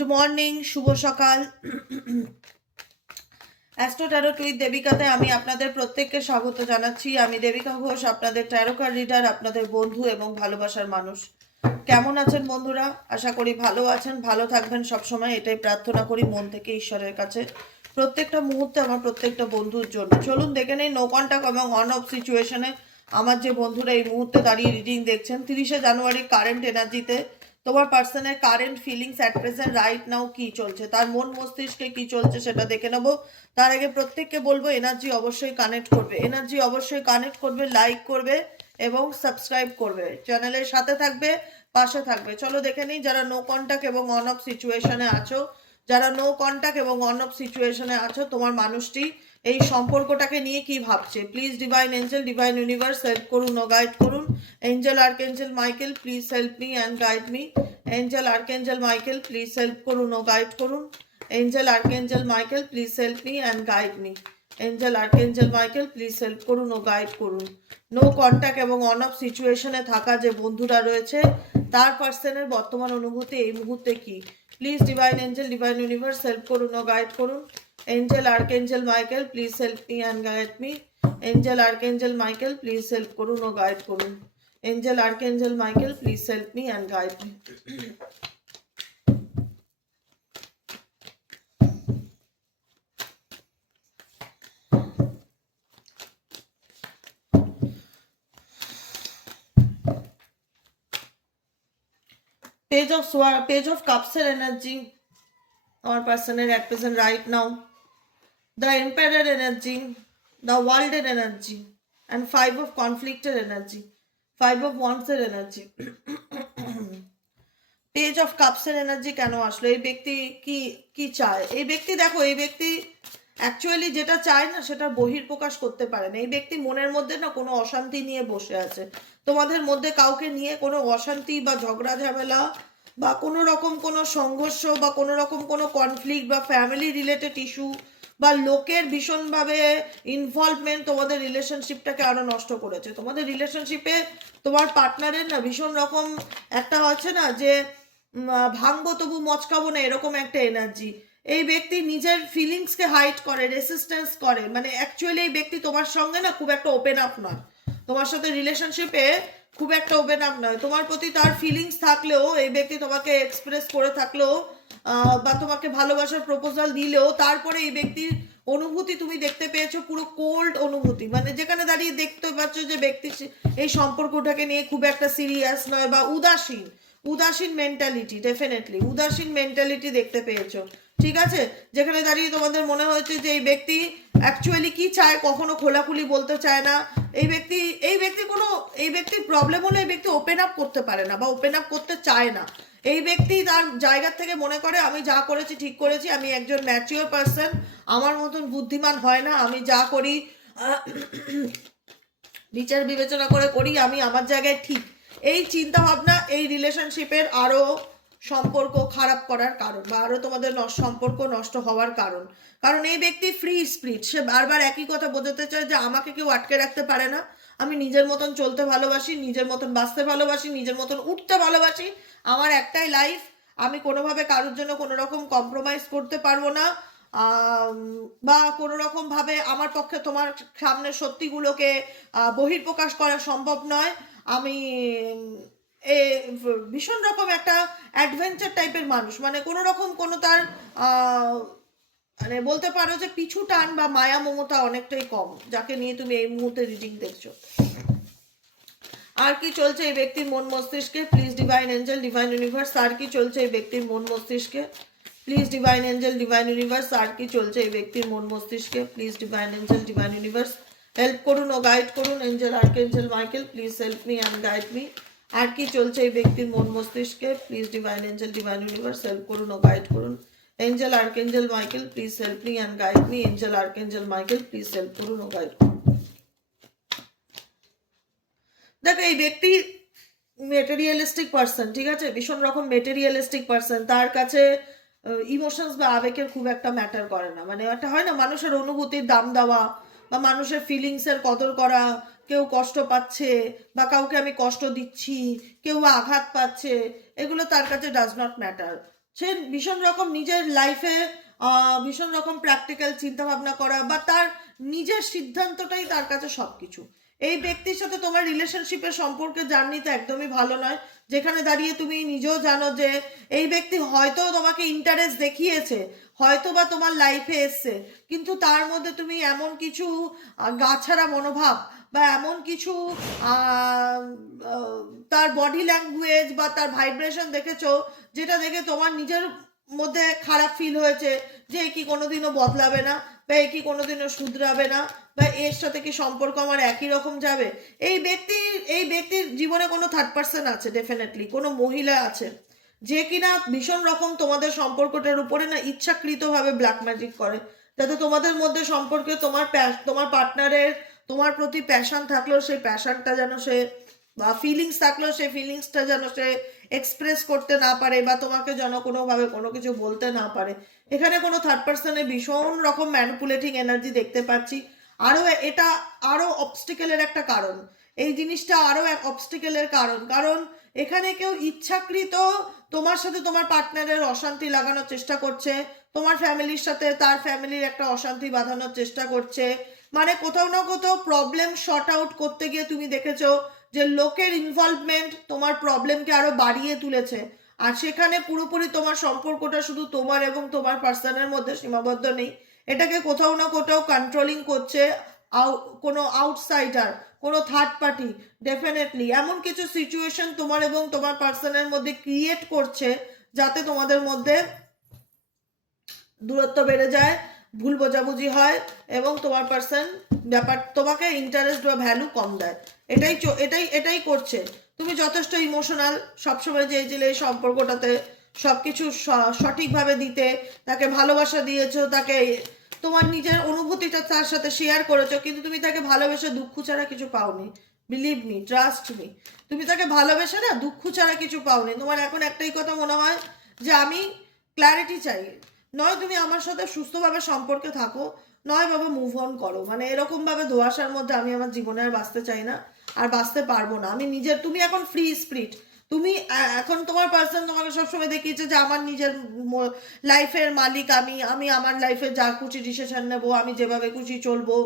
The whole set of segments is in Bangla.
গুড মর্নিং, শুভ সকাল। অ্যাস্ট্রো ট্যারোট উইথ দেবিকাতে আমি আপনাদের প্রত্যেককে স্বাগত জানাচ্ছি। আমি দেবিকা ঘোষ, আপনাদের ট্যারো কার্ড রিডার, আপনাদের বন্ধু এবং ভালোবাসার মানুষ। কেমন আছেন বন্ধুরা? আশা করি ভালো আছেন, ভালো থাকবেন সবসময়, এটাই প্রার্থনা করি মন থেকে ঈশ্বরের কাছে প্রত্যেকটা মুহূর্তে আমার প্রত্যেকটা বন্ধুর জন্য। চলুন দেখে নেই নো কন্ট্যাক্ট এবং অন অফ সিচুয়েশনে আমার যে বন্ধুরা এই মুহূর্তে দাঁড়িয়ে রিডিং দেখছেন 30শে জানুয়ারি কারেন্ট এনার্জিতে তোমার পার্সনের current feelings at present right now কি চলছে, তার মন মস্তিষ্কে কি চলছে সেটা দেখে নেব। তার আগে প্রত্যেককে বলবো এনার্জি অবশ্যই কানেক্ট করবে, এনার্জি অবশ্যই কানেক্ট করবে, লাইক করবে এবং সাবস্ক্রাইব করবে, চ্যানেলের সাথে থাকবে, পাশে থাকবে। চলো দেখে নিই যারা নো কন্ট্যাক্ট এবং অন অফ সিচুয়েশনে আছো, যারা নো কন্ট্যাক্ট এবং অন অফ সিচুয়েশনে আছো, তোমার মানুষটি এই সম্পর্কটাকে নিয়ে কি ভাবছে। Please divine angel, divine universe help করুন ও গাইড করুন। Angel archangel Michael please help me and guide me. Angel archangel Michael please help করুন ও গাইড করুন। Angel archangel Michael please help me and guide me. Angel archangel Michael please help করুন ও গাইড করুন। নো কন্ট্যাক্ট এবং অন অফ সিচুয়েশনে থাকা যে বন্ধুরা রয়েছে তার পার্সনের বর্তমান অনুভূতি এই মুহূর্তে কি। Please divine angel, divine universe help করুন ও গাইড করুন। Angel archangel Michael please help me and guide me. Angel archangel Michael please help করুন ও গাইড করুন। Angel archangel Michael please help me and guide me. Page of Cups energy our person at present right now, the Emperor energy, the World energy, and Five of Conflicted energy, Five of Wands energy. Page of কাপসের এনার্জি কেন আসলো? এই ব্যক্তি কি কি চায়? এই ব্যক্তি দেখো, এই ব্যক্তি অ্যাকচুয়ালি যেটা চায় না সেটা বহির্প্রকাশ করতে পারে না। এই ব্যক্তি মনের মধ্যে না কোনো অশান্তি নিয়ে বসে আছে। তোমাদের মধ্যে কাউকে নিয়ে কোনো অশান্তি বা ঝগড়া ঝামেলা বা কোনো রকম কোনো সংঘর্ষ বা কোনো রকম কোনো কনফ্লিক্ট বা ফ্যামিলি রিলেটেড ইস্যু বা লোকের ভীষণভাবে ইনভলভমেন্ট তোমাদের রিলেশনশিপটাকে আরো নষ্ট করেছে। তোমাদের রিলেশনশিপে তোমার পার্টনারের না ভীষণ রকম একটা হচ্ছে না যে ভাঙবো তবু মচকাবো না, এরকম একটা এনার্জি। এই ব্যক্তি নিজের ফিলিংসকে হাইড করে, রেসিস্টেন্স করে, মানে অ্যাকচুয়ালি এই ব্যক্তি তোমার সঙ্গে না খুব একটা ওপেন আপ নয়, তোমার সাথে রিলেশনশিপে খুব একটা ওপেন আপ নয়। তোমার প্রতি তার ফিলিংস থাকলেও, এই ব্যক্তি তোমাকে এক্সপ্রেস করে থাকলেও বা তোমাকে ভালোবাসার প্রপোজাল দিলেও, তারপরে এই ব্যক্তির অনুভূতি তুমি দেখতে পেয়েছো পুরো কোল্ড অনুভূতি, মানে যেখানে দাঁড়িয়ে দেখতে পাচ্ছ যে ব্যক্তি এই সম্পর্কটাকে নিয়ে খুব একটা সিরিয়াস নয় বা উদাসীন, উদাসীন মেন্টালিটি, ডেফিনেটলি উদাসীন মেন্টালিটি দেখতে পেয়েছো। ঠিক আছে, যেখানে দাঁড়িয়ে তোমাদের মনে হচ্ছে যে এই ব্যক্তি অ্যাকচুয়ালি কি চায় কখনো খোলাখুলি বলতে চায় না। এই ব্যক্তির প্রবলেম হলো এই ব্যক্তি ওপেন আপ করতে পারে না বা ওপেন আপ করতে চায় না। এই ব্যক্তি তার জায়গা থেকে মনে করে আমি যা করেছি ঠিক করেছি, আমি একজন ম্যাচিওর পার্সন, আমার মতন বুদ্ধিমান হয় না, আমি যা করি বিচার বিবেচনা করে করি, আমি আমার জায়গায় ঠিক। এই চিন্তা ভাবনা এই রিলেশনশিপের আরো সম্পর্ক খারাপ করার কারণ বা আরো তোমাদের সম্পর্ক নষ্ট হওয়ার কারণ। কারণ এই ব্যক্তি ফ্রি স্পিরিট, সে বারবার একই কথা বোঝাতে চায় যে আমাকে কেউ আটকে রাখতে পারে না, আমি নিজের মতন চলতে ভালোবাসি, নিজের মতন বাঁচতে ভালোবাসি, নিজের মতন উঠতে ভালোবাসি, আমার একটাই লাইফ, আমি কোনোভাবে কারোর জন্য কোনো রকম কম্প্রোমাইজ করতে পারবো না বা কোনো রকম ভাবে আমার পক্ষে তোমার সামনে সত্যিগুলোকে বহির্প্রকাশ করা সম্ভব নয়। আমি ভীষণ রকম একটা অ্যাডভেঞ্চার টাইপের মানুষ, মানে কোনো রকম কোনো তার মানে বলতে পারো যে পিছু টান বা মায়া মমতা অনেকটাই কম, যাকে নিয়ে তুমি এই মুহূর্তে রিডিং দেখছো। আর কি চলছে এই ব্যক্তির মন মস্তিষ্কে? Please divine angel, divine universe, আর কি চলছে এই ব্যক্তির মন মস্তিষ্কে? Please divine angel, divine universe, আর কি চলছে এই ব্যক্তির মন মস্তিষ্কে? Please divine angel, divine universe help করুন ও গাইড করুন। Angel archangel Michael please help me and guide me. আর কি চলছে এই ব্যক্তির মন মস্তিষ্কে? Please divine angel, divine universe help করুন ও গাইড করুন। Angel archangel Michael please help me and guide me. Angel archangel Michael please help করুন ও গাইড করুন। দেখো এই ব্যক্তি মেটেরিয়ালিস্টিক পার্সন, ঠিক আছে, ভীষণ রকম মেটেরিয়ালিস্টিক পার্সন, তার কাছে ইমোশনস বা আবেগের খুব একটা ম্যাটার করে না। মানে একটা হয় না মানুষের অনুভূতির দাম দেওয়া বা মানুষের ফিলিংসের কদর করা, কেউ কষ্ট পাচ্ছে বা কাউকে আমি কষ্ট দিচ্ছি, কেউ আঘাত পাচ্ছে, এগুলো তার কাছে ডাজ নট ম্যাটার। সে ভীষণ রকম নিজের লাইফে ভীষণ রকম প্র্যাকটিক্যাল চিন্তাভাবনা করা বা তার নিজের সিদ্ধান্তটাই তার কাছে সব কিছু। এই ব্যক্তির সাথে তোমার রিলেশনশিপের সম্পর্কে জার্নিতে একদমই ভালো নয়, যেখানে দাঁড়িয়ে তুমি নিজেও জানো যে এই ব্যক্তি হয়তো তোমাকে ইন্টারেস্ট দেখিয়েছে, হয়তো বা তোমার লাইফে এসছে, কিন্তু তার মধ্যে তুমি এমন কিছু গাছাড়া মনোভাব বা এমন কিছু আহ, আহ, তার বডি ল্যাঙ্গুয়েজ বা তার ভাইব্রেশন দেখেছো, যেটা দেখে তোমার নিজের মধ্যে খারাপ ফিল হয়েছে যে এ কি কোনোদিনও বদলাবে না, বা এ কি কোনোদিনও শুধরাবে না, বা এর সাথে কি সম্পর্ক আমার একই রকম যাবে। এই ব্যক্তির জীবনে কোনো থার্ড পার্সন আছে, ডেফিনেটলি কোনো মহিলা আছে, যে কিনা ভীষণ রকম তোমাদের সম্পর্কটার উপরে না ইচ্ছাকৃতভাবে ব্ল্যাক ম্যাজিক করে, যাতে তোমাদের মধ্যে সম্পর্কে তোমার পার্টনারের তোমার প্রতি প্যাশন থাকলেও সেই প্যাশনটা যেন সে, বা ফিলিংস থাকলেও সেই ফিলিংসটা যেন সে এক্সপ্রেস করতে না পারে, বা তোমাকে যেন কোনোভাবে কোনো কিছু বলতে না পারে। এখানে কোনো থার্ড পার্সনের ভীষণ রকম ম্যানিপুলেটিং এনার্জি দেখতে পাচ্ছি। আরও এটা আরও অবস্টিকেলের একটা কারণ, এই জিনিসটা আরও এক অবস্টিকেলের কারণ, কারণ এখানে কেউ ইচ্ছাকৃত তোমার সাথে তোমার পার্টনারের অশান্তি লাগানোর চেষ্টা করছে, তোমার ফ্যামিলির সাথে তার ফ্যামিলির একটা অশান্তি বাঁধানোর চেষ্টা করছে। মানে কোথাও না কোথাও প্রবলেম শর্ট আউট করতে গিয়ে তুমি দেখেছো যে লোকের ইনভলভমেন্ট তোমার প্রবলেমকে আরো বাড়িয়ে তুলেছে, আর সেখানে পুরোপুরি তোমার সম্পর্কটা শুধু তোমার এবং তোমার পার্সনের মধ্যে সীমাবদ্ধ নেই, এটাকে কোথাও না কোথাও কন্ট্রোলিং করছে কোনো আউটসাইডার, কোনো থার্ড পার্টি। ডেফিনেটলি এমন কিছু সিচুয়েশন তোমার এবং তোমার পার্সনের মধ্যে ক্রিয়েট করছে যাতে তোমাদের মধ্যে দূরত্ব বেড়ে যায়, ভুল বোঝাবুঝি হয়, এবং তোমার পার্সন তোমাকে ইন্টারেস্ট বা ভ্যালু কম দেয়। এটাই করছে। তুমি যথেষ্ট ইমোশনাল, সবসময় চেয়েছিলে এই সম্পর্কটাতে সবকিছু সঠিকভাবে দিতে, তাকে ভালোবাসা দিয়েছো, তাকে তোমার নিজের অনুভূতিটা তার সাথে শেয়ার করেছো, কিন্তু তুমি তাকে ভালোবেসে দুঃখ ছাড়া কিছু পাওনি। বিলিভ মি, ট্রাস্ট মি, তুমি তাকে ভালোবেসে না দুঃখ ছাড়া কিছু পাওনি। তোমার এখন একটাই কথা মনে হয় যে আমি ক্ল্যারিটি চাই, নয় তুমি আমার সাথে সুস্থভাবে সম্পর্কে থাকো, নয় বাবা মুভ অন করো। মানে এরকম ভাবে ধোঁয়াশার মধ্যে আমি আমার জীবনে আর বাঁচতে চাই না, আর বাঁচতে পারবো না। আমি নিজের, তুমি এখন ফ্রি স্পিরিট, তুমি এখন তোমার পার্সন তোমাকে সবসময় দেখিয়েছে যে আমার নিজের লাইফের মালিক আমি, আমি আমার লাইফে যা খুশি ডিসিশন নেবো, আমি যেভাবে খুশি চলবো,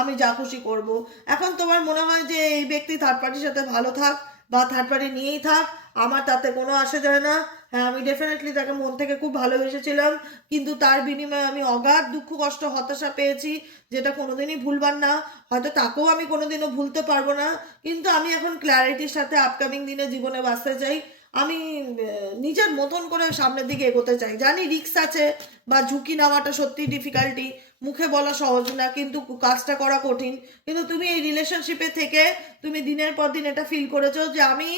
আমি যা খুশি করব। এখন তোমার মনে হয় যে এই ব্যক্তি থার্ড পার্টির সাথে ভালো থাক বা থার্ড পার্টি নিয়েই থাক, আমার তাতে কোনো আসে যায় না। হ্যাঁ, আমি ডেফিনেটলি তাকে মন থেকে খুব ভালোবেসেছিলাম, কিন্তু তার বিনিময়ে আমি অগাধ দুঃখ কষ্ট হতাশা পেয়েছি, যেটা কোনোদিনই ভুলবার না। হয়তো তাকেও আমি কোনোদিনও ভুলতে পারবো না, কিন্তু আমি এখন ক্ল্যারিটির সাথে আপকামিং দিনে জীবনে বাঁচতে চাই। আমি নিজের মতন করে সামনের দিকে এগোতে চাই। জানি রিস্ক আছে বা ঝুঁকি নেওয়াটা সত্যি ডিফিকাল্টি, মুখে বলা সহজ না, কিন্তু কাজটা করা কঠিন। কিন্তু তুমি এই রিলেশনশিপে থেকে তুমি দিনের পর দিন এটা ফিল করেছো যে আমি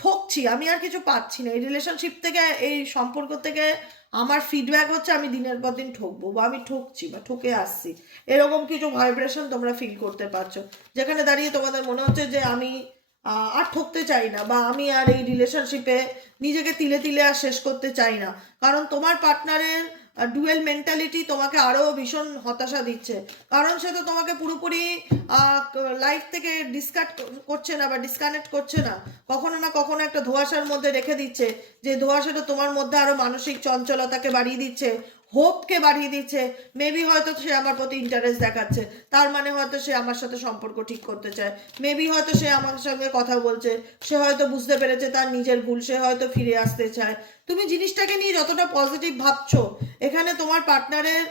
ঠকছি, আমি আর কিছু পাচ্ছি না এই রিলেশনশিপ থেকে, এই সম্পর্ক থেকে আমার ফিডব্যাক হচ্ছে আমি দিনের পর দিন ঠকবো, বা আমি ঠকছি বা ঠকে আসছি, এরকম কিছু ভাইব্রেশন তোমরা ফিল করতে পারছো, যেখানে দাঁড়িয়ে তোমাদের মনে হচ্ছে যে আমি আর ঠকতে চাই না, বা আমি আর এই রিলেশনশিপে নিজেকে তিলে তিলে আর শেষ করতে চাই না। কারণ তোমার পার্টনারের ডুয়েল মেন্টালিটি তোমাকে আরও ভীষণ হতাশা দিচ্ছে, কারণ সে তো তোমাকে পুরোপুরি লাইফ থেকে করছে না বা ডিসকানেক্ট করছে না, কখনো না কখনো একটা ধোঁয়াশার মধ্যে রেখে দিচ্ছে, যে ধোঁয়াশাটা তোমার মধ্যে আরও মানসিক চঞ্চলতাকে বাড়িয়ে দিচ্ছে, হোপকে বাড়িয়ে দিচ্ছে। মেবি হয়তো সে আমার প্রতি ইন্টারেস্ট দেখাচ্ছে, তার মানে হয়তো সে আমার সাথে সম্পর্ক ঠিক করতে চায়, মেবি হয়তো সে আমার সঙ্গে কথা বলছে, সে হয়তো বুঝতে পেরেছে তার নিজের ভুল, সে হয়তো ফিরে আসতে চায়। তুমি জিনিসটাকে নিয়ে যতটা পজিটিভ ভাবছো, এখানে তোমার পার্টনারের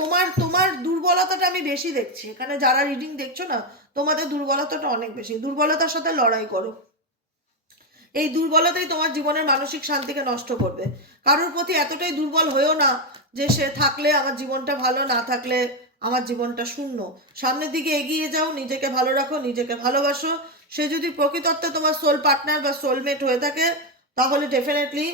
তোমার তোমার দুর্বলতাটা আমি বেশি দেখছি। এখানে যারা রিডিং দেখছো না, তোমাদের দুর্বলতাটা অনেক বেশি, দুর্বলতার সাথে লড়াই করো। এই দুর্বলতাই তোমার জীবনের মানসিক শান্তিকে নষ্ট করবে। কারোর প্রতি এতটাই দুর্বল হয়েও না যে সে থাকলে আমার জীবনটা ভালো, না থাকলে আমার জীবনটা শূন্য। সামনের দিকে এগিয়ে যাও, নিজেকে ভালো রাখো, নিজেকে ভালোবাসো। সে যদি প্রকৃতর্থে তোমার সোল পার্টনার বা সোলমেট হয়ে থাকে, তাহলে ডেফিনেটলি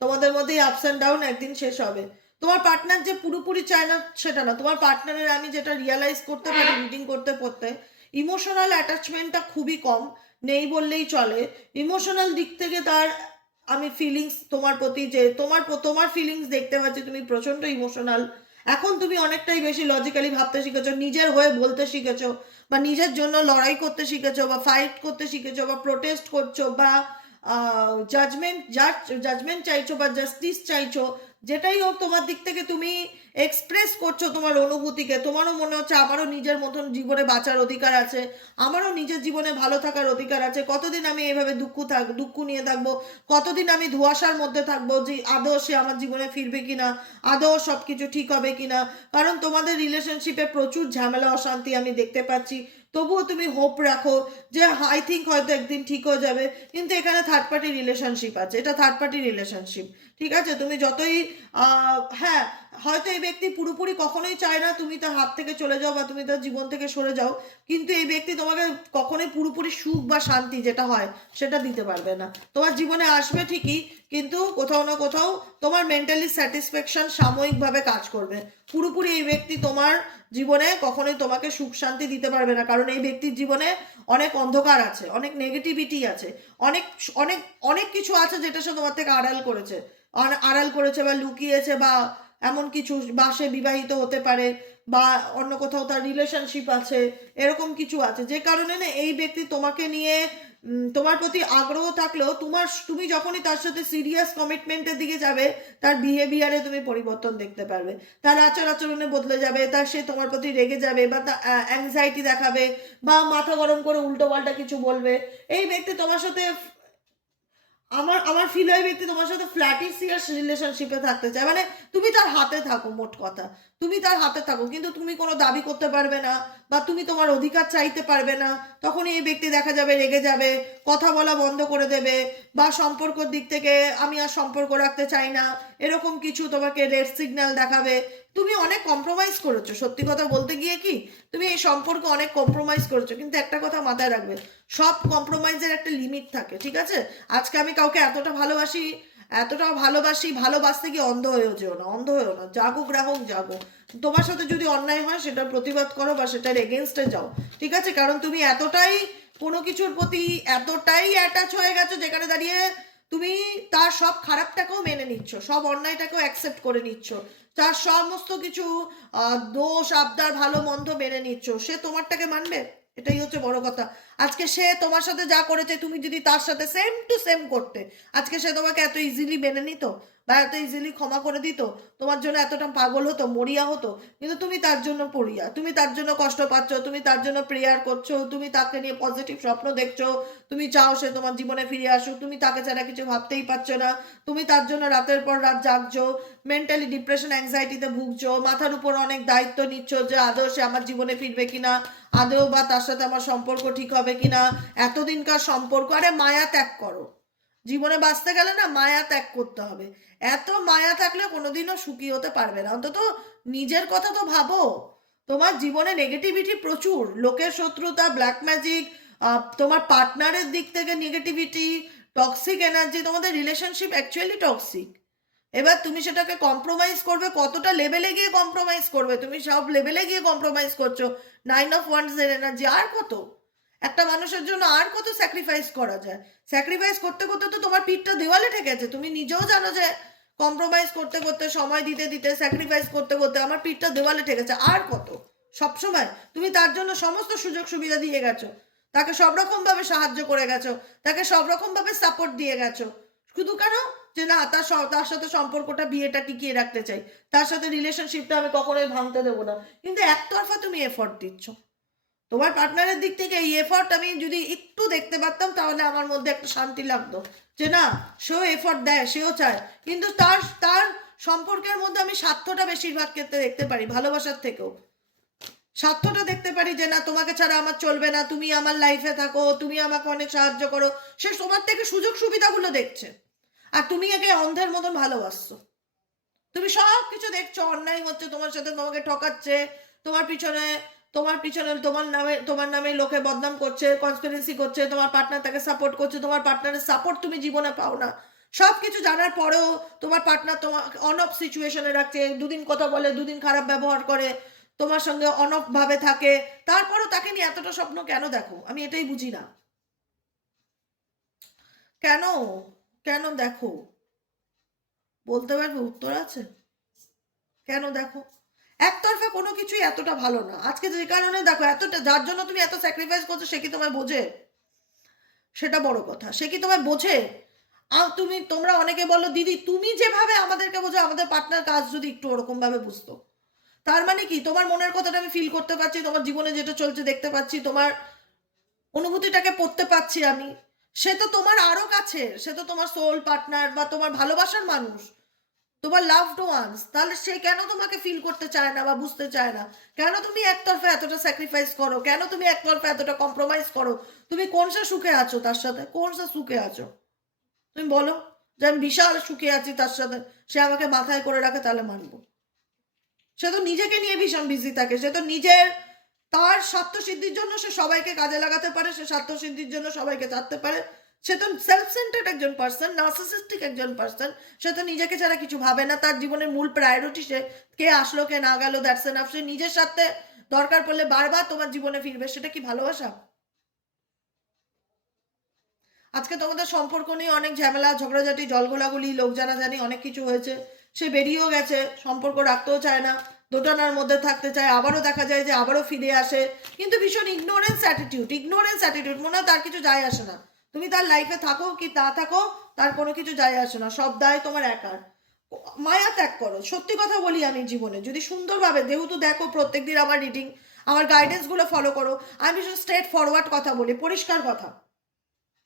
তোমাদের মধ্যে আপস অ্যান্ড ডাউন একদিন শেষ হবে। তোমার পার্টনার যে পুরোপুরি চায় না সেটা না, তোমার পার্টনারের আমি যেটা রিয়ালাইজ করতে পারি রিডিং করতে করতে, ইমোশনাল অ্যাটাচমেন্টটা খুবই কম, নেই বললেই চলে। ইমোশনাল দিক থেকে তার আমি ফিলিংস তোমার প্রতি, যে তোমার ফিলিংস দেখতে পাচ্ছি, তুমি প্রচণ্ড ইমোশনাল। এখন তুমি অনেকটাই বেশি লজিক্যালি ভাবতে শিখেছো, নিজের হয়ে বলতে শিখেছো, বা নিজের জন্য লড়াই করতে শিখেছো, বা ফাইট করতে শিখেছো, বা প্রোটেস্ট করছো, বা জাজমেন্ট চাইছো বা জাস্টিস চাইছো, যেটাই হোক তোমার দিক থেকে তুমি এক্সপ্রেস করছো তোমার অনুভূতিকে, তোমারও মনে হচ্ছে আমারও নিজের মতন জীবনে বাঁচার অধিকার আছে, আমারও নিজের জীবনে ভালো থাকার অধিকার আছে, কতদিন আমি এভাবে দুঃখ নিয়ে থাকবো, কতদিন আমি ধোঁয়াশার মধ্যে থাকবো যে আদৌ সে আমার জীবনে ফিরবে কিনা, আদৌ সব কিছু ঠিক হবে কিনা। কারণ তোমাদের রিলেশনশিপে প্রচুর ঝামেলা অশান্তি আমি দেখতে পাচ্ছি, তবুও তুমি হোপ রাখো যে আই থিঙ্ক হয়তো একদিন ঠিক হয়ে যাবে। কিন্তু এখানে থার্ড পার্টি রিলেশনশিপ আছে, এটা থার্ড পার্টি রিলেশনশিপ, ঠিক আছে? তুমি যতই হ্যাঁ, হয়তো এই ব্যক্তি পুরোপুরি কখনোই চায় না তুমি তার হাত থেকে চলে যাও বা তুমি তার জীবন থেকে সরে যাও, কিন্তু এই ব্যক্তি তোমাকে কখনোই পুরোপুরি সুখ বা শান্তি যেটা হয় সেটা দিতে পারবে না। তোমার জীবনে আসবে ঠিকই, কিন্তু কোথাও না কোথাও তোমার মেন্টালি স্যাটিসফ্যাকশন সাময়িকভাবে কাজ করবে। পুরোপুরি এই ব্যক্তি তোমার জীবনে কখনোই তোমাকে সুখ শান্তি দিতে পারবে না, কারণ এই ব্যক্তির জীবনে অনেক অন্ধকার আছে, অনেক নেগেটিভিটি আছে, অনেক অনেক অনেক কিছু আছে যেটা সে তোমার থেকে আড়াল করেছে বা লুকিয়েছে, বা এমন কিছু, বা সে বিবাহিত হতে পারে বা অন্য কোথাও তার রিলেশনশিপ আছে, এরকম কিছু আছে যে কারণে না এই ব্যক্তি তোমাকে নিয়ে তোমার প্রতি আগ্রহ থাকলেও তুমি যখনই তার সাথে সিরিয়াস কমিটমেন্টের দিকে যাবে তার বিহেভিয়ারে তুমি পরিবর্তন দেখতে পারবে, তার আচরণে বদলে যাবে, সে তোমার প্রতি রেগে যাবে বা অ্যাংজাইটি দেখাবে বা মাথা গরম করে উল্টো পাল্টা কিছু বলবে। এই ব্যক্তি তোমার সাথে আমার আমার ফিল হয় ব্যক্তি তোমার সাথে ফ্ল্যাটিসিয়াস রিলেশনশিপে থাকতে চায়, মানে তুমি তার হাতে থাকো, মোট কথা তুমি তার হাতে থাকো, কিন্তু তুমি কোনো দাবি করতে পারবে না বা তুমি তোমার অধিকার চাইতে পারবে না। তখন এই ব্যক্তি দেখা যাবে রেগে যাবে, কথা বলা বন্ধ করে দেবে, বা সম্পর্কর দিক থেকে আমি আর সম্পর্ক রাখতে চাই না এরকম কিছু তোমাকে রেড সিগন্যাল দেখাবে। তুমি অনেক কম্প্রোমাইজ করেছো, সত্যি কথা বলতে গিয়ে কি তুমি এই সম্পর্কে অনেক কম্প্রোমাইজ করেছো, কিন্তু একটা কথা মাথায় রাখবে, সব কম্প্রোমাইজের একটা লিমিট থাকে, ঠিক আছে? আজকে আমি কাউকে এতটা ভালোবাসি, ভালোবাসতে গিয়ে অন্ধ হয়েও যেও না, অন্ধ হয়েও না, জাগো গ্রাহক জাগো। তোমার সাথে যদি অন্যায় হয় সেটার প্রতিবাদ করো বা সেটার এগেনস্টে যাও, ঠিক আছে? কারণ তুমি এতটাই কোনো কিছুর প্রতি এতটাই অ্যাটাচ হয়ে গেছো যেখানে দাঁড়িয়ে তুমি তার সব খারাপটাকেও মেনে নিচ্ছ, সব অন্যায়টাকেও অ্যাকসেপ্ট করে নিচ্ছ, তার সমস্ত কিছু দোষ আবদার ভালো মন্দ মেনে নিচ্ছ, সে তোমারটাকে মানবে? এটাই হচ্ছে বড় কথা। আজকে সে তোমার সাথে যা করেছে তুমি যদি তার সাথে সেম টু সেম করতে, আজকে সে তোমাকে এত ইজিলি মেনে নিত বা এত ইজিলি ক্ষমা করে দিত, তোমার জন্য এতটা পাগল হতো, মরিয়া হতো? কিন্তু তুমি তার জন্য পড়িয়া, তুমি তার জন্য কষ্ট পাচ্ছ, তুমি তার জন্য প্রেয়ার করছো, তুমি তাকে নিয়ে পজিটিভ স্বপ্ন দেখছো, তুমি চাও সে তোমার জীবনে ফিরে আসুক, তুমি তাকে ছাড়া কিছু ভাবতেই পারছো না, তুমি তার জন্য রাতের পর রাত জাগছো, মেন্টালি ডিপ্রেশন অ্যাংজাইটিতে ভুগছো, মাথার উপর অনেক দায়িত্ব নিচ্ছ যে আদৌ সে আমার জীবনে ফিরবে কিনা, আদৌ বা তার সাথে আমার সম্পর্ক ঠিক হবে কিনা, এতদিনকার সম্পর্ক। আরে মায়া ত্যাগ করো, জীবনে বাঁচতে গেলে না মায়া ত্যাগ করতে হবে। এত মায়া থাকলে কোনোদিনও সুখী হতে পারবে না, অন্তত নিজের কথা তো ভাবো। তোমার জীবনে নেগেটিভিটি প্রচুর, লোকের শত্রুতা, ব্ল্যাক ম্যাজিক, তোমার পার্টনারের দিক থেকে নেগেটিভিটি, টক্সিক এনার্জি, তোমাদের রিলেশনশিপ অ্যাকচুয়ালি টক্সিক। এবার তুমি সেটাকে কম্প্রোমাইজ করবে, কতটা লেভেলে গিয়ে কম্প্রোমাইজ করবে, তুমি সব লেভেলে গিয়ে কম্প্রোমাইজ করছো। 9 of Wands এর এনার্জি, আর কত একটা মানুষের জন্য আর কত স্যাক্রিফাইস করা যায়? স্যাক্রিফাইস করতে করতে তো তোমার পিঠটা দেওয়ালে ঠেকেছে, তুমি নিজেও জানো যে কম্প্রোমাইজ করতে করতে, সময় দিতে দিতে, স্যাক্রিফাইস করতে করতে আমার পিঠটা দেওয়ালে ঠেকেছে, আর কত? সবসময় তুমি তার জন্য সমস্ত সুযোগ সুবিধা দিয়ে গেছো, তাকে সব রকম ভাবে সাহায্য করে গেছো, তাকে সব রকম ভাবে সাপোর্ট দিয়ে গেছো, শুধু কেন যে না তার সাথে সম্পর্কটা, বিয়েটা টিকিয়ে রাখতে চাই, তার সাথে রিলেশনশিপটা আমি কখনোই ভাঙতে দেবো না, কিন্তু একতরফা তুমি এফোর্ট দিচ্ছ। তোমার পার্টনারের দিক থেকে এই এফোর্ট আমি যদি একটু দেখতে পারতাম তাহলে আমার মধ্যে একটা শান্তি লাগতো যে না, সেও এফোর্ট দেয়, সেও চায়, কিন্তু তার তার সম্পর্কের মধ্যে আমি স্বার্থটা বেশিরভাগ ক্ষেত্রে দেখতে পারি, ভালোবাসার থেকেও স্বার্থটা দেখতে পারি যে না, তোমাকে ছাড়া আমার চলবে না, তুমি আমার লাইফে থাকো, তুমি আমাকে অনেক সাহায্য করো, সে তোমার থেকে সুযোগ সুবিধাগুলো দেখছে, আর তুমি একে অন্ধের মতন ভালোবাসছো। তুমি সব কিছু দেখছো, অন্যায় হচ্ছে তোমার সাথে, তোমাকে ঠকাচ্ছে, তোমার পিছনে তোমার নামে লোকে বদনাম করছে, কনস্পিরেসি করছে, তোমার পার্টনার তাকে সাপোর্ট করছে, তোমার পার্টনারের সাপোর্ট তুমি জীবনে পাও না। সব কিছু জানার পরেও তোমার পার্টনার তোমার অন অফ সিচুয়েশনে রাখছে, দুদিন কথা বলে, দুদিন খারাপ ব্যবহার করে, তোমার সঙ্গে অন অফ ভাবে থাকে, তারপরও তাকে নিয়ে এতটা স্বপ্ন কেন দেখো? আমি এটাই বুঝি না, কেন কেন দেখো? বলতে পারবে উত্তর আছে? কেন দেখো? একতরফা কোনো কিছুই এতটা ভালো না। আজকে যে কারণে দেখো, এতটা যার জন্য তুমি এত স্যাক্রিফাইস করছো সে কি তোমায় বোঝে? সেটা বড় কথা। সে কি তোমায় বোঝে? তোমরা অনেকে বলো দিদি তুমি যেভাবে আমাদেরকে বোঝো আমাদের পার্টনার কাজ যদি একটু ওরকম ভাবে বুঝতো। তার মানে কি তোমার মনের কথাটা আমি ফিল করতে পারছি, তোমার জীবনে যেটা চলছে দেখতে পাচ্ছি, তোমার অনুভূতিটাকে পড়তে পারছি আমি। সে তো তোমার আরো কাছে, সে তো তোমার সোল পার্টনার বা তোমার ভালোবাসার মানুষ, তোমার লাভড ওয়ান্স। তাহলে সে কেন তোমাকে ফিল করতে চায় না বা বুঝতে চায় না? কেন তুমি একতরফা এতটা স্যাক্রিফাইস করো? কেন তুমি একতরফা এতটা কম্প্রোমাইজ করো? তুমি কোনসা সুখে আছো তার সাথে? কোনসা সুখে আছো তুমি বলো? যে আমি বিশাল সুখে আছি তার সাথে, সে আমাকে মাথায় করে রাখে, তাহলে মানবো। সে তো নিজেকে নিয়ে ভীষণ বিজি থাকে, সে তো নিজের তার স্বার্থ সিদ্ধির জন্য সে সবাইকে কাজে লাগাতে পারে, সে স্বার্থ সিদ্ধির জন্য সবাইকে চাটতে পারে। সে তো সেলফ সেন্টার্ড একজন পার্সন, নার্সিসিস্টিক একজন পার্সন। সে তো নিজেকে ছাড়া কিছু ভাবে না, তার জীবনের মূল প্রায়োরিটি সে কে আসলো কে না গেল দ্যাটস এনাফ। সে নিজের সাথে দরকার পড়লে বারবার তোমার জীবনে ফিরবে। সেটা কি ভালোবাসা? আজকে তোমাদের সম্পর্ক নিয়ে অনেক ঝামেলা ঝগড়াঝাটি জলঘোলাগুলি লোক জানাজানি অনেক কিছু হয়েছে, সে বেরিয়েও গেছে, সম্পর্ক রাখতেও চায় না, দোটানার মধ্যে থাকতে চায়, আবারও দেখা যায় যে আবারও ফিরে আসে, কিন্তু ভীষণ ইগনোরেন্স অ্যাটিটিউড মনে হয় তার কিছু যায় আসে না। তুমি তার লাইফে থাকো কি না থাকো তার কোনো কিছু যায় আসে না, সব দায় তোমার একার। মায়া ত্যাগ করো। সত্যি কথা বলি, আমি জীবনে যদি সুন্দরভাবে, যেহেতু দেখো প্রত্যেকদিন আমার রিডিং, আমার গাইডেন্সগুলো ফলো করো, আমি ভীষণ স্ট্রেট ফরওয়ার্ড কথা বলি, পরিষ্কার কথা।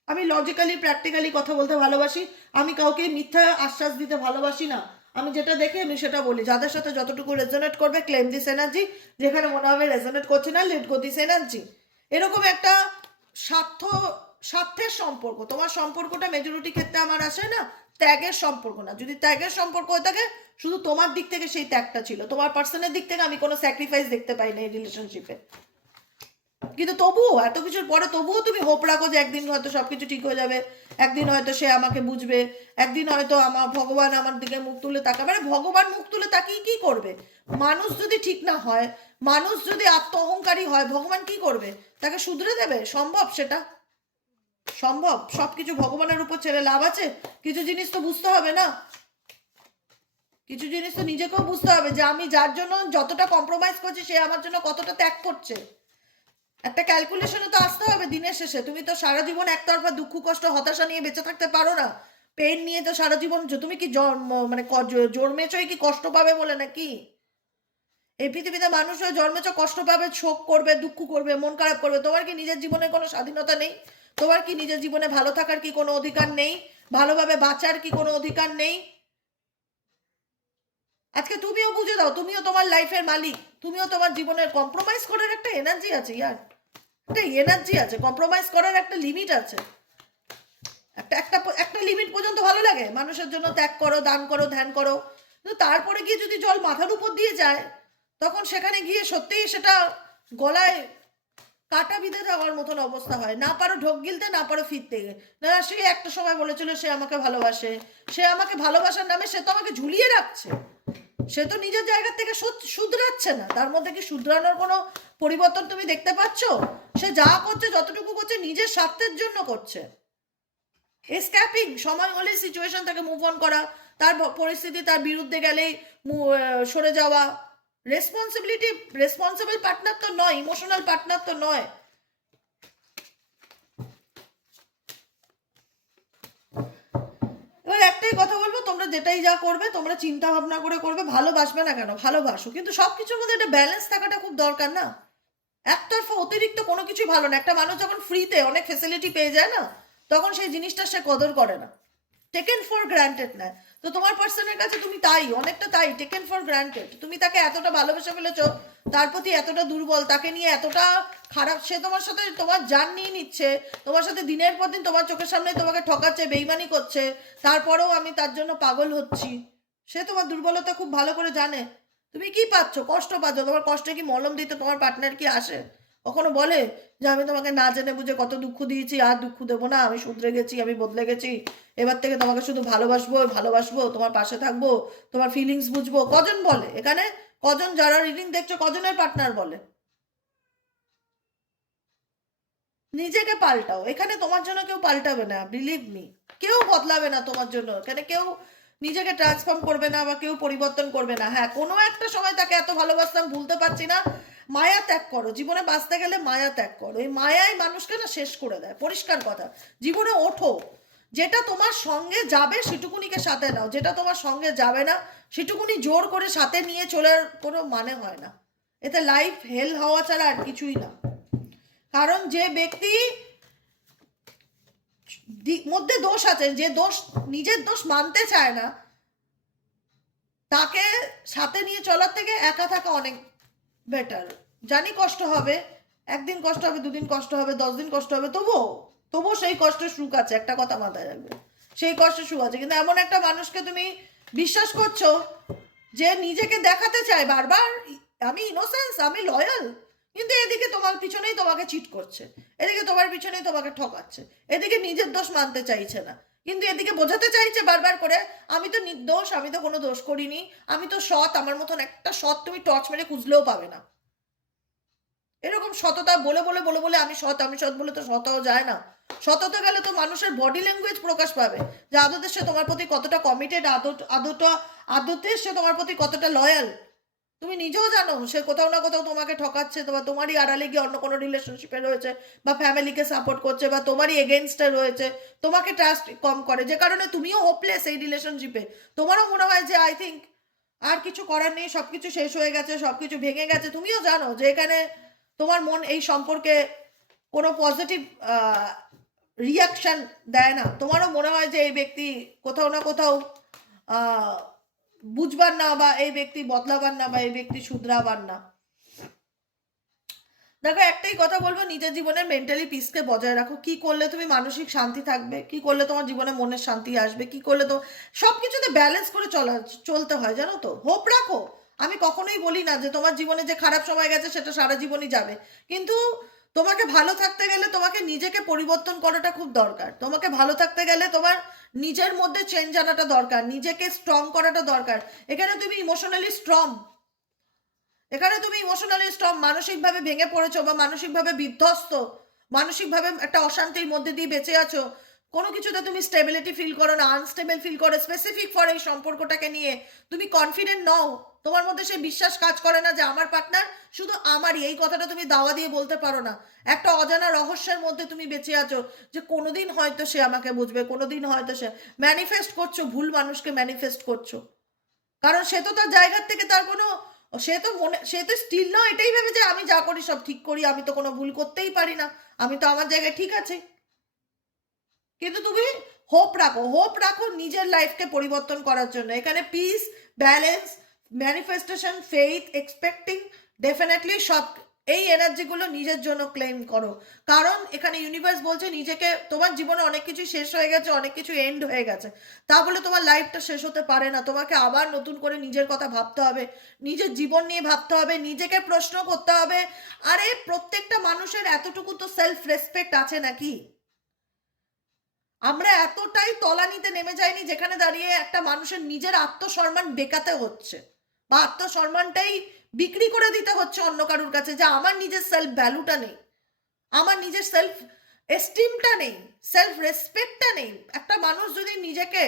আমি লজিক্যালি প্র্যাকটিক্যালি কথা বলতে ভালোবাসি। আমি কাউকে মিথ্যা আশ্বাস দিতে ভালোবাসি না। আমি যেটা দেখি আমি সেটা বলি। যাদের সাথে যতটুকু রেজোনেট করবে ক্লেম দিস এনার্জি, যেখানে মনে হবে রেজোনেট করছে না লেট গো দিস এনার্জি। এরকম একটা স্বার্থ স্বার্থের সম্পর্ক। তোমার সম্পর্কটা মেজরিটি ক্ষেত্রে আমার আসে না ত্যাগের সম্পর্ক না। যদি ত্যাগের সম্পর্ক হয়ে থাকে শুধু তোমার দিক থেকে সেই ত্যাগটা ছিল, তোমার পার্সনের দিক থেকে আমি কোনো স্যাক্রিফাইস দেখতে পাই না এই রিলেশনশিপে। কিন্তু তবুও এত কিছুর পরে তবুও তুমি হোপ রাখো যে একদিন হয়তো সবকিছু ঠিক হয়ে যাবে, একদিন হয়তো সে আমাকে বুঝবে, একদিন হয়তো আমার ভগবান আমার দিকে মুখ তুলে তাকাবে। মানে ভগবান মুখ তুলে তাকিয়ে কি করবে? মানুষ যদি ঠিক না হয়, মানুষ যদি আত্ম অহংকারী হয়, ভগবান কি করবে? তাকে শুধরে দেবে? সম্ভব সেটা? সম্ভব? সবকিছু ভগবানের উপর ছেড়ে লাভ আছে? কিছু জিনিস তো বুঝতে হবে না? কিছু জিনিস তো নিজেকেও বুঝতে হবে যে আমি যার জন্য যতটা কম্প্রোমাইজ করছি সে আমার জন্য কতটা ত্যাগ করছে। একটা ক্যালকুলেশনে তো আসতে হবে দিনের শেষে। তুমি তো সারা জীবন একতরফা দুঃখ কষ্ট হতাশা নিয়ে বেঁচে থাকতে পারো না। পেন নিয়ে তো সারা জীবন তুমি কি মানে জন্মেছই কি কষ্ট পাবে বলে নাকি? এই পৃথিবীতে মানুষ হয়ে জন্মেছ কষ্ট পাবে, শোক করবে, দুঃখ করবে, মন খারাপ করবে। তোমার কি নিজের জীবনে কোনো স্বাধীনতা নেই? তোমার কি নিজের জীবনে ভালো থাকার কি কোনো অধিকার নেই? ভালোভাবে বাঁচার কি কোনো অধিকার নেই? আজকে তুমিও বুঝে দাও, তুমিও তোমার লাইফের মালিক, তুমিও তোমার জীবনের কম্প্রোমাইজ করার একটা এনার্জি আছে ইয়ার, একটা এনার্জি আছে, কম্প্রোমাইজ করার একটা লিমিট আছে। একটা একটা একটা লিমিট পর্যন্ত ভালো লাগে, মানুষের জন্য ত্যাগ করো, দান করো, ধ্যান করো, কিন্তু তারপরে গিয়ে যদি জল মাথার উপর দিয়ে যায় তখন সেখানে গিয়ে সত্যিই সেটা গলায় কাটা বিঁধে যাওয়ার মতন অবস্থা হয়। না পারো ঢোক গিলতে, না পারো ফিরতে। না, সে একটা সময় বলেছিল সে আমাকে ভালোবাসে, সে আমাকে ভালোবাসার নামে সে তো আমাকে ঝুলিয়ে রাখছে, সে তো নিজের জায়গা থেকে শুধরাচ্ছে না। তার মধ্যে কি শুধরানোর কোনো পরিবর্তন তুমি দেখতে পাচ্ছ? সে যা করছে যতটুকু করছে নিজের স্বার্থের জন্য করছে। এসক্যাপিং, সময় হলে সিচুয়েশন থেকে মুভ অন করা, তার পরিস্থিতি তার বিরুদ্ধে গেলেই সরে যাওয়া। রেসপন্সিবল পার্টনার তো নয়, ইমোশনাল পার্টনার তো নয়। এবার একটাই কথা বলবো, তোমরা যেটাই যা করবে তোমরা চিন্তা ভাবনা করে করবে। ভালোবাসবে না কেন, ভালোবাসো, কিন্তু সবকিছুর মধ্যে একটা ব্যালেন্স থাকাটা খুব দরকার না? একতরফা অতিরিক্ত কোনো কিছুই ভালো না। একটা মানুষ যখন ফ্রিতে অনেক ফেসিলিটি পেয়ে যায় না, তখন সেই জিনিসটা সে কদর করে না, টেকেন ফর গ্রান্টেড নেয়। তো তোমার পার্সনের কাছে তুমি তাই, অনেকটা তাই, টেকেন ফর গ্রান্টেড। তুমি তাকে এতটা ভালোবেসে ফেলেছো, তার প্রতি এতটা দুর্বল, তাকে নিয়ে এতটা খারাপ, সে তোমার সাথে তোমার জান নিয়ে নিচ্ছে, তোমার সাথে দিনের পর দিন তোমার চোখের সামনে তোমাকে ঠকাচ্ছে, বেইমানি করছে, তারপরেও আমি তার জন্য পাগল হচ্ছি। সে তোমার দুর্বলতা খুব ভালো করে জানে। তুমি কি পাচ্ছ? কষ্ট পাচ্ছ। তোমার কষ্টে কি মলম দিতে তোমার পার্টনার কি আসে? কখনো বলে যে আমি তোমাকে না জেনে বুঝে কত দুঃখ দিয়েছি, আর দুঃখ দেবো না, আমি শুধরে গেছি, আমি বদলে গেছি, এবার থেকে তোমাকে শুধু ভালোবাসবো ভালোবাসবো, তোমার পাশে থাকবো, তোমার ফিলিংস বুঝবো? কজন বলে এখানে? কজন যারা রিডিং দেখছো কজনের পার্টনার বলে? নিজেকে পাল্টাও। এখানে তোমার জন্য কেউ পাল্টাবে না, বিলিভ মি। কেউ বদলাবে না তোমার জন্য এখানে, কেউ নিজেকে ট্রান্সফর্ম করবে না বা কেউ পরিবর্তন করবে না। হ্যাঁ, কোনো একটা সময় তাকে এত ভালোবাসতাম, ভুলতে পারছি না, মায়া ত্যাগ করো, জীবনে বাঁচতে গেলে মায়া ত্যাগ করো। এই মায়াই মানুষকে না শেষ করে দেয়, পরিষ্কার কথা। জীবনে ওঠো, যেটা তোমার সঙ্গে যাবে সেটুকুনিকে সাথে নাও, যেটা তোমার সঙ্গে যাবে না সেটুকুনি জোর করে সাথে নিয়ে চলার কোনো মানে হয় না। এতে লাইফ হেল হওয়া ছাড়া আর কিছুই না। কারণ যে ব্যক্তি মধ্যে দোষ আছে, যে দোষ নিজের দোষ মানতে চায় না, তাকে সাথে নিয়ে চলার থেকে একা থাকা অনেক বেটার। জানি কষ্ট হবে, একদিন কষ্ট হবে, দুদিন কষ্ট হবে, 10 দিন কষ্ট হবে, তবুও সেই কষ্টের সুখ আছে। একটা কথা মাথায় রাখবে, সেই কষ্টের সুখ আছে। কিন্তু এমন একটা মানুষকে তুমি বিশ্বাস করছো যে নিজেকে দেখাতে চায় বারবার, আমি ইনোসেন্স, আমি লয়াল, কিন্তু এদিকে তোমার পিছনেই তোমাকে চিট করছে, এদিকে তোমার পিছনেই তোমাকে ঠকাচ্ছে, এদিকে নিজের দোষ মানতে চাইছে না, কিন্তু এদিকে বোঝাতে চাইছে বারবার করে আমি তো নির্দোষ, আমি তো কোনো দোষ করিনি, আমি তো সৎ, আমার মতন একটা সৎ তুমি টর্চ মেরে খুঁজলেও পাবে না। এরকম সততা বলে বলে বলে বলে আমি সৎ, আমি সৎ বলে তো সৎ হওয়া যায় না। সততা গেলে তো মানুষের বডি ল্যাঙ্গুয়েজ প্রকাশ পাবে যে আদতে সে তোমার প্রতি কতটা কমিটেড, আদতে সে তোমার প্রতি কতটা লয়াল। তুমি নিজেও জানো সে কোথাও না কোথাও তোমাকে ঠকাচ্ছে, বা তোমারই আড়ালে গিয়ে অন্য কোনো রিলেশনশিপে রয়েছে, বা ফ্যামিলিকে সাপোর্ট করছে, বা তোমারই এগেনস্টে রয়েছে, তোমাকে ট্রাস্ট কম করে, যে কারণে তুমিও হোপলেস এই রিলেশনশিপে। তোমারও মনে হয় যে আই থিঙ্ক আর কিছু করার নেই, সবকিছু শেষ হয়ে গেছে, সবকিছু ভেঙে গেছে। তুমিও জানো যে এখানে তোমার মন এই সম্পর্কে কোনো পজিটিভ রিয়াকশন দেয় না। তোমারও মনে হয় যে এই ব্যক্তি কোথাও না কোথাও বুঝবার না, বা এই ব্যক্তি বদলাবার না, বা এই ব্যক্তি শুধরাবার না। দেখো, একটাই কথা বলবো, নিজের জীবনের মেন্টালি পিসকে বজায় রাখো। কি করলে তুমি মানসিক শান্তি থাকবে, কি করলে তোমার জীবনে মনের শান্তি আসবে, কি করলে তো সবকিছুতে ব্যালেন্স করে চলতে হয়, জানো তো। হোপ রাখো, আমি কখনোই বলি না যে তোমার জীবনে যে খারাপ সময় গেছে সেটা সারা জীবনই যাবে, কিন্তু তোমাকে ভালো থাকতে গেলে তোমাকে নিজেকে পরিবর্তন করাটা খুব দরকার। তোমাকে ভালো থাকতে গেলে তোমার নিজের মধ্যে চেঞ্জ আনাটা দরকার, নিজেকে স্ট্রং করাটা দরকার। এখানে তুমি ইমোশনালি স্ট্রং, মানসিকভাবে ভেঙে পড়েছো, বা মানসিকভাবে বিধ্বস্ত, মানসিকভাবে একটা অশান্তির মধ্যে দিয়ে বেঁচে আছো, কোনো কিছুতে তুমি স্টেবিলিটি ফিল করো না, আনস্টেবল ফিল করো, স্পেসিফিক ফর এই সম্পর্কটাকে নিয়ে তুমি কনফিডেন্ট নও, তোমার মধ্যে সে বিশ্বাস কাজ করে না যে আমার পার্টনার শুধু আমারই, এই কথাটা তুমি দাওয়া দিয়ে বলতে পারো না। একটা অজানা রহস্যের মধ্যে তুমি বেঁচে আছো যে কোনোদিন হয়তো সে আমাকে বুঝবে, কোনোদিন হয়তো সে ম্যানিফেস্ট করছো, ভুল মানুষকে ম্যানিফেস্ট করছো। কারণ সে তো তার জায়গার থেকে তার কোনো, সে তো স্টিল না এটাই ভেবে যে আমি যা করি সব ঠিক করি, আমি তো কোনো ভুল করতেই পারি না, আমি তো আমার জায়গায় ঠিক আছে। কিন্তু তুমি হোপ রাখো নিজের লাইফকে পরিবর্তন করার জন্য। এখানে piece, balance, manifestation, faith, expecting, definitely সব এই এনার্জিগুলো নিজের জন্য ক্লেম করো। কারণ এখানে ইউনিভার্স বলছে নিজেকে, তোমার জীবনে অনেক কিছু শেষ হয়ে গেছে, অনেক কিছু এন্ড হয়ে গেছে, তা বলে তোমার লাইফটা শেষ হতে পারে না। তোমাকে আবার নতুন করে নিজের কথা ভাবতে হবে, নিজের জীবন নিয়ে ভাবতে হবে, নিজেকে প্রশ্ন করতে হবে, আরে প্রত্যেকটা মানুষের এতটুকু তো সেলফ রেসপেক্ট আছে নাকি? আমরা এতটাই তলানিতে নেমে যাইনি যেখানে দাঁড়িয়ে একটা মানুষের নিজের আত্মসম্মান বেকাতে হচ্ছে, বা আত্মসম্মানটাই বিক্রি করে দিতে হচ্ছে অন্য কারুর কাছে, যে আমার নিজের সেলফ ভ্যালুটা নেই, আমার নিজের সেলফ এস্টিমটা নেই, সেলফ রেসপেক্টটা নেই। একটা মানুষ যদি নিজেকে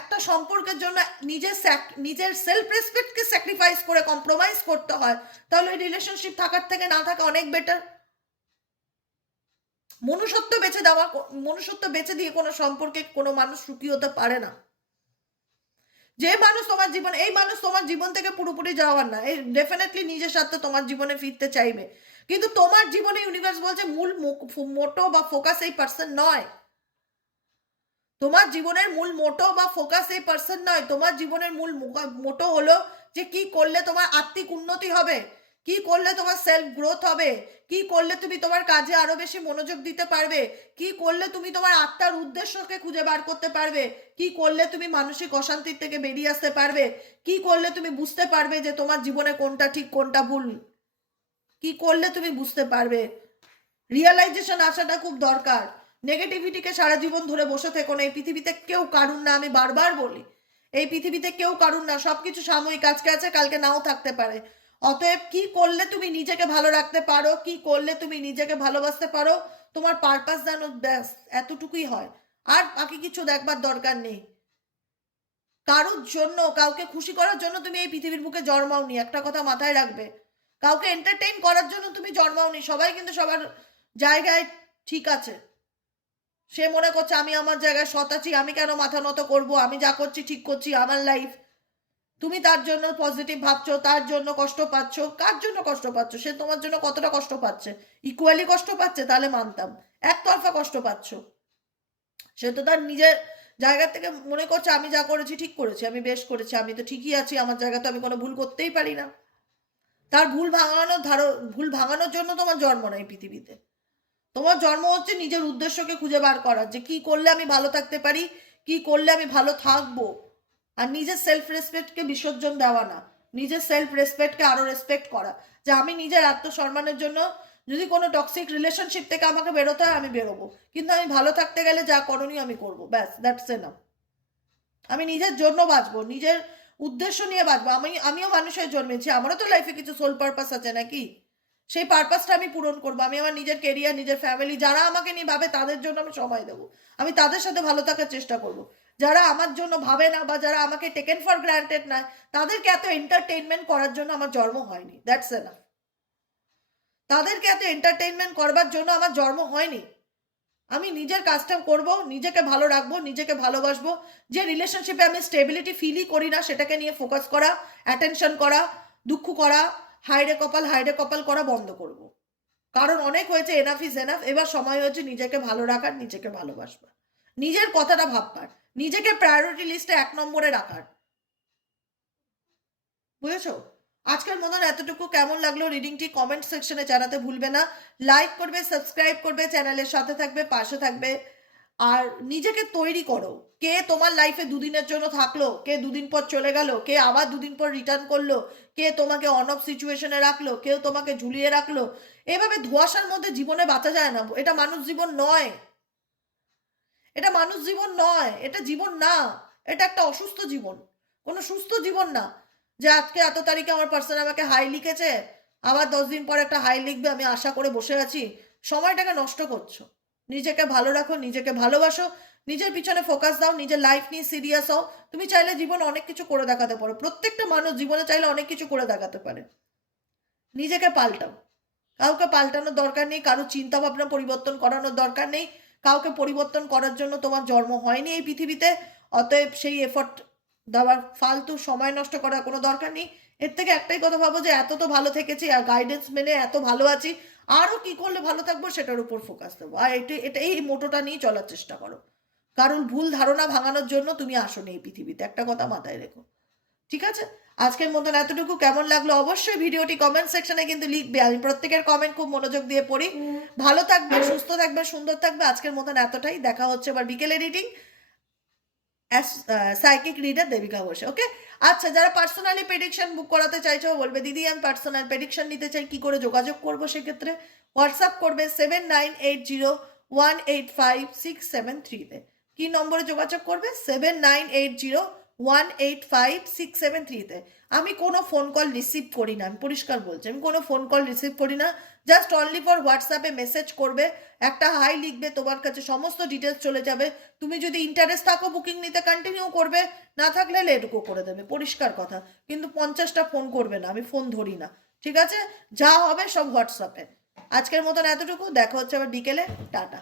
একটা সম্পর্কের জন্য নিজের সেলফ রেসপেক্টকে স্যাক্রিফাইস করে কম্প্রোমাইজ করতে হয়, তাহলে ওই রিলেশনশিপ থাকার থেকে না থাকা অনেক বেটার। মনুষ্যত্ব বেছে দিয়ে কোনো সম্পর্কে কোনো মানুষ সুখী হতে পারে না। যে মানুষ তোমার জীবন, এই মানুষ তোমার জীবন থেকে পুরোপুরি যাওয়ার না, এই ডেফিনেটলি নিজের সাথে তোমার জীবনে ফিরতে চাইবে, কিন্তু তোমার জীবনে ইউনিভার্স বলছে মূল মোটো বা ফোকাস এই পার্সন নয়। তোমার জীবনের মূল মোটো বা ফোকাস এই পার্সন নয়। তোমার জীবনের মূল মোটো হলো যে কি করলে তোমার আত্মিক উন্নতি হবে, কি করলে তোমার সেলফ গ্রোথ হবে, কি করলে তুমি তোমার কাজে আরো বেশি মনোযোগ দিতে পারবে, কি করলে তুমি তোমার আত্মার উদ্দেশ্যকে খুঁজে বার করতে পারবে, কি করলে তুমি মানসিক অশান্তির থেকে বেরিয়ে আসতে পারবে, কি করলে তুমি বুঝতে পারবে যে তোমার জীবনে কোনটা ঠিক কোনটা ভুল, কি করলে তুমি বুঝতে পারবে। রিয়েলাইজেশন আসাটা খুব দরকার। নেগেটিভিটিকে সারা জীবন ধরে বসে থেকো না। এই পৃথিবীতে কেউ কারুর না, আমি বারবার বলি, এই পৃথিবীতে কেউ কারুর না, সবকিছু সাময়িক, আজকে আছে কালকে নাও থাকতে পারে। অতএব কি করলে তুমি নিজেকে ভালো রাখতে পারো, কি করলে তুমি নিজেকে ভালোবাসতে পারো, তোমার পারপাস জানো, ব্যাস এতটুকুই হয়। আর বাকি কিছু দেখবার দরকার নেই। কারোর জন্য, কাউকে খুশি করার জন্য তুমি এই পৃথিবীর বুকে জন্মাওনি, একটা কথা মাথায় রাখবে। কাউকে এন্টারটেইন করার জন্য তুমি জন্মাওনি। সবাই কিন্তু সবার জায়গায় ঠিক আছে, সে মনে করছে আমি আমার জায়গায় সৎ আছি, আমি কেন মাথা নত করব, আমি যা করছি ঠিক করছি, আমার লাইফ। তুমি তার জন্য পজিটিভ ভাবছো, তার জন্য কষ্ট পাচ্ছ। কার জন্য কষ্ট পাচ্ছ? সে তোমার জন্য কতটা কষ্ট পাচ্ছে? ইকুয়ালি কষ্ট পাচ্ছে তাহলে মানতাম, একতরফা কষ্ট পাচ্ছ। সে তো তার নিজের জায়গা থেকে মনে করছে আমি যা করেছি ঠিক করেছি, আমি বেশ করেছি, আমি তো ঠিকই আছি, আমার জায়গা তো আমি কোনো ভুল করতেই পারি না। তার ভুল ভাঙানোর জন্য তোমার জন্ম নাই পৃথিবীতে। তোমার জন্ম হচ্ছে নিজের উদ্দেশ্যকে খুঁজে বার করার, যে কি করলে আমি ভালো থাকতে পারি, কি করলে আমি ভালো থাকবো। আর নিজের সেলফ রেসপেক্টকে বিসর্জন দেওয়া না, নিজের সেলফ রেসপেক্টকে আরো রেসপেক্ট করা, যে আমি নিজের আত্মসম্মানের জন্য যদি কোনো টক্সিক রিলেশনশিপ থেকে আমাকে বেরোতে হয় আমি বেরোবো, কিন্তু আমি ভালো থাকতে গেলে যা করণীয় আমি করবো, ব্যাস, দ্যাটস এনাফ। আমি নিজের জন্য বাঁচবো, নিজের উদ্দেশ্য নিয়ে বাঁচবো। আমিও মানুষের জন্মেছি, আমারও তো লাইফে কিছু সোল পারপাস আছে নাকি? সেই পারপাসটা আমি পূরণ করবো। আমি আমার নিজের কেরিয়ার, নিজের ফ্যামিলি, যারা আমাকে নিয়ে ভাবে তাদের জন্য আমি সময় দেবো, আমি তাদের সাথে ভালো থাকার চেষ্টা করব। যারা আমার জন্য ভাবে না বা যারা আমাকে টেকেন ফর গ্রান্টেড না, তাদেরকে এত এন্টারটেইনমেন্ট করার জন্য আমার জন্ম হয়নি, দ্যাটস এনাফ। তাদেরকে এত এন্টারটেইনমেন্ট করবার জন্য আমার জন্ম হয়নি। আমি নিজের কাজটা করব, নিজেকে ভালো রাখবো, নিজেকে ভালোবাসবো। যে রিলেশনশিপে আমি স্টেবিলিটি ফিলই করি না সেটাকে নিয়ে ফোকাস করা, অ্যাটেনশন করা, দুঃখ করা, হাইডে কপাল করা বন্ধ করব। কারণ অনেক হয়েছে, এনাফ ইজ এনাফ। এবার সময় হয়েছে নিজেকে ভালো রাখার, নিজেকে ভালোবাসবার, নিজের কথাটা ভাববার, নিজেকে প্রায়োরিটি লিস্টে 1 নম্বরে রাখার। বুঝেছো? আজকের মতন এতটুকু। কেমন লাগলো রিডিংটি কমেন্ট সেকশনে জানাতে ভুলবে না। লাইক করবে, সাবস্ক্রাইব করবে, চ্যানেলের সাথে থাকবে, পাশে থাকবে। আর নিজেকে তৈরি করো। কে তোমার লাইফে দুদিনের জন্য থাকলো, কে দুদিন পর চলে গেল, কে আবার দুদিন পর রিটার্ন করলো, কে তোমাকে অন অফ সিচুয়েশনে রাখলো, কেউ তোমাকে ঝুলিয়ে রাখলো। এভাবে ধোঁয়াশার মধ্যে জীবনে বাঁচা যায় না। এটা মানুষ জীবন নয়, এটা মানুষ জীবন নয়, এটা জীবন না, এটা একটা অসুস্থ জীবন, কোনো সুস্থ জীবন না। যে আজকে এত তারিখে আমার পার্সন আমাকে হাই লিখেছে, আবার 10 দিন পর একটা হাই লিখবে, আমি আশা করে বসে আছি। সময়টাকে নষ্ট করছো। নিজেকে ভালো রাখো, নিজেকে ভালোবাসো, নিজের পিছনে ফোকাস দাও, নিজের লাইফ নিয়ে সিরিয়াস হও। তুমি চাইলে জীবন অনেক কিছু করে দেখাতে পারো, প্রত্যেকটা মানুষ জীবনে চাইলে অনেক কিছু করে দেখাতে পারে। নিজেকে পাল্টাও। কাউকে পাল্টানোর দরকার নেই, কারো চিন্তা ভাবনা পরিবর্তন করানোর দরকার নেই। কাউকে পরিবর্তন করার জন্য তোমার জন্ম হয়নি এই পৃথিবীতে, অতএব সেই এফর্ট দেওয়ার ফালতু সময় নষ্ট করার কোনো দরকার নেই। এর থেকে একটাই কথা ভাবো, যে এত তো ভালো থেকেছি আর গাইডেন্স মেনে এত ভালো আছি, আরও কি করলে ভালো থাকবো সেটার উপর ফোকাস দেবো। আর এটা এই মোটোটা নিয়ে চলার চেষ্টা করো। কারণ ভুল ধারণা ভাঙানোর জন্য তুমি আসোনি এই পৃথিবীতে, একটা কথা মাথায় রেখো। ঠিক আছে? আজকের মতন এতটুকু। কেমন লাগলো অবশ্যই ভিডিওটি কমেন্ট সেকশনে কিন্তু লিখবে, আমি প্রত্যেকের কমেন্ট খুব মনোযোগ দিয়ে পড়ি। ভালো থাকবে, সুস্থ থাকবে, সুন্দর থাকবে। আজকের মতন এতটাই। দেখা হচ্ছে আবার বিকেলে রিডিং, সাইকিক রিডার দেবিকা ঘোষে। ওকে? আচ্ছা, যারা পার্সোনালি প্রেডিকশন বুক করাতে চাইছো, বলবে দিদি আমি পার্সোনাল প্রেডিকশন নিতে চাই, কি করে যোগাযোগ করবো? সেক্ষেত্রে হোয়াটসঅ্যাপ করবে 7980185673-তে। কি নম্বরে যোগাযোগ করবে? 7980185673-তে। আমি কোনো ফোন কল রিসিভ করি না, আমি পরিষ্কার বলছি, আমি কোনো ফোন কল রিসিভ করি না। জাস্ট অনলি ফর হোয়াটসঅ্যাপে মেসেজ করবে, একটা হাই লিখবে, তোমার কাছে সমস্ত ডিটেলস চলে যাবে। তুমি যদি ইন্টারেস্ট থাকো বুকিং নিতে কন্টিনিউ করবে, না থাকলে লেট গো করে দেবে, পরিষ্কার কথা। কিন্তু 50টা ফোন করবে না, আমি ফোন ধরি না। ঠিক আছে? যা হবে সব হোয়াটসঅ্যাপে। আজকের মতন এতটুকু। দেখা হচ্ছে আবার বিকেলে। টাটা।